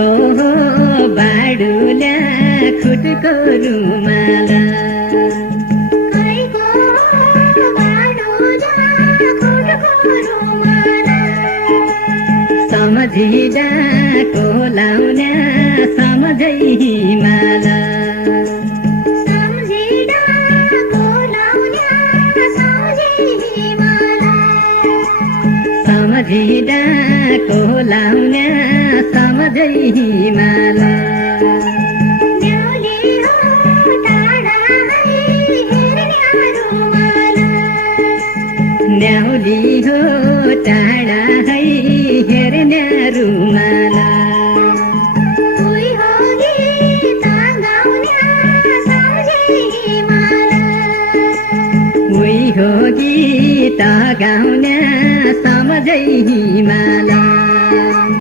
कैको बाडुल्या खुटको रुमाला सम्झिँदाको लाउन्या सम्झै हिमाला सम्झिँदाको लाउन्या सम्झै हिमाला न्याउली हो टाढा है